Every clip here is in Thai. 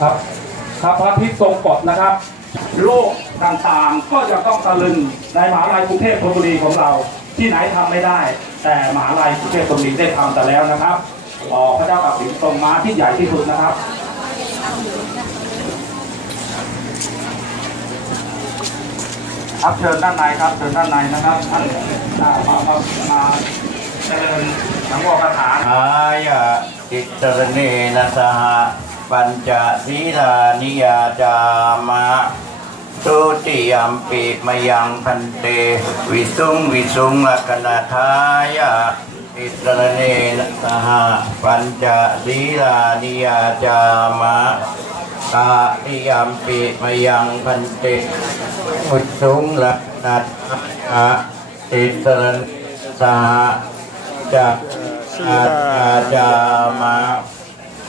ครับครับพระอาทิตย์ทรงกฎนะครับ โลกต่างๆก็จะต้องตะลึงในมหาลัยกรุงเทพธนบุรีของเรา ที่ไหนทำไม่ได้ แต่มหาลัยกรุงเทพธนบุรีได้ทำแต่แล้วนะครับออกพระเจ้าตากสินทรงม้าที่ใหญ่ที่สุดนะครับครับเชิญด้านในครับเชิญด้านในนะครับท่านอ่ามามามาเจริญสังวรคาถาอายะติตรเนนะสห ปัญจศีลานิยาจามะตุติยมปีมยังพันเต วิสุงวิสุงลักนาทายะติตรเนนะสหปัญจศีลานิยาจามะตาติยมปีมยังพันเตวิสุงลักนาทาอิตรเนสหจักอาจามะ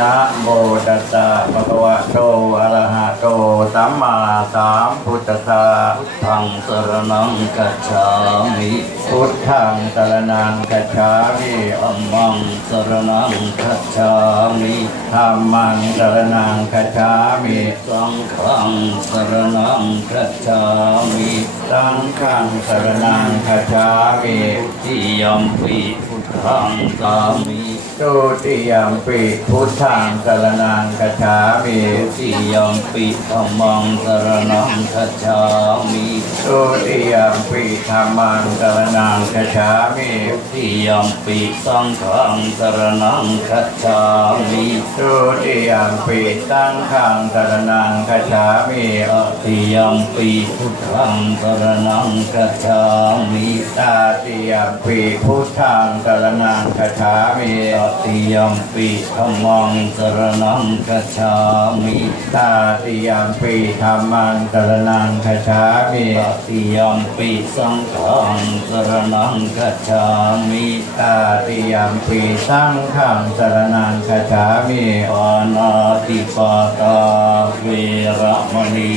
นะโมตัสสะภะคะวะโตอะระหะโตสัมมาสัมพุทธัสสะทังสรนังกัจฉามิพุทธังสรณังคัจฉามิธัมมังสรนังกัจฉามิธัมมังสรณังคัจฉามิสังฆังสรนังกัจฉามิสังฆังสรณังคัจฉามิทิยมปีพุทธังสามิ ตุติยมปิพุทธังสรณังคัจฉามิทิยมปีธรรมังสรนังคัจฉามิตุติยมปิธัมมังสรณังคัจฉามิทิยมปีสังฆังสรนังคัจฉามิตุติยมปิสังฆังสรณังคัจฉามิตติยมปีพุทธังสรนังคัจฉามิตาติยมปิพุทธังสรณังคัจฉามิติยมปีธรรมังสรนังคัจฉามิตาติยมปิธัมมังสรณังคัจฉามิตติยมปีสังฆังสรนังคัจฉามิตาติยมปิสังฆังสรณังคัจฉามิปานาติปาตาเวรมณี